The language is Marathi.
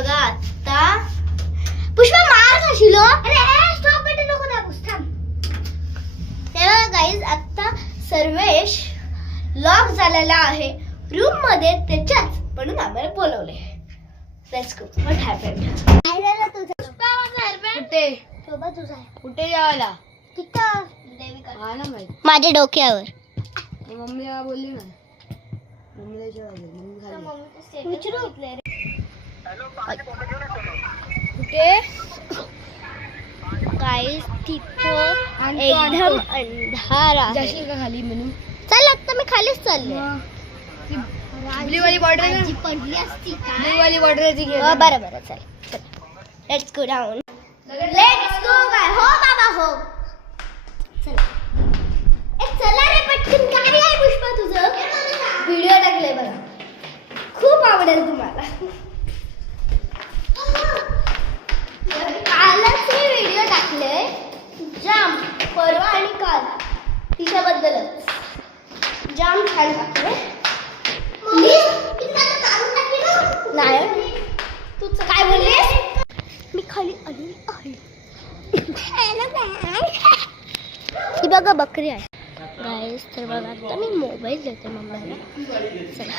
बघा आता पुष्पा मार खाशील हो. अरे स्टॉप बटन नको दाबूस थांब. तेव्हा गाईज आता सर्वेश लॉक झालेला आहे रूम मध्ये, त्याच्याच म्हणून आम्हाला बोलवले. Let's go. What happened? आयला तुझा कुठे सोबत तुझा कुठे जायला तिथं देविका हा ना माहिती माझ्या डोक्यावर. मम्मीला बोलली ना, मम्मीला विचारू कुठे गाईस तिथं एकदम अंधार आहे. का खाली म्हणून चल आता मी खालीच चालले. ब्लू वाली बॉर्डर जी पडली असती का, ब्लू वाली बॉर्डर जी घे. बरं बरं चल let's go down. Let's go guy. हो बाबा हो. चला चला रे पटकन. काय आहे पुष्पा तुझं? व्हिडिओ टाकले बघा, खूप आवडेल तुम्हाला. कालच मी व्हिडिओ टाकले जाम, परवा आणि काल तिच्याबद्दलच जाम छान टाकले. नाही तुझं काय बोललीस? मी खाली आली आहे. ती बघा बकरी आहे गाईस. तर बघा आता मी मोबाईल देते मम्मीला. चला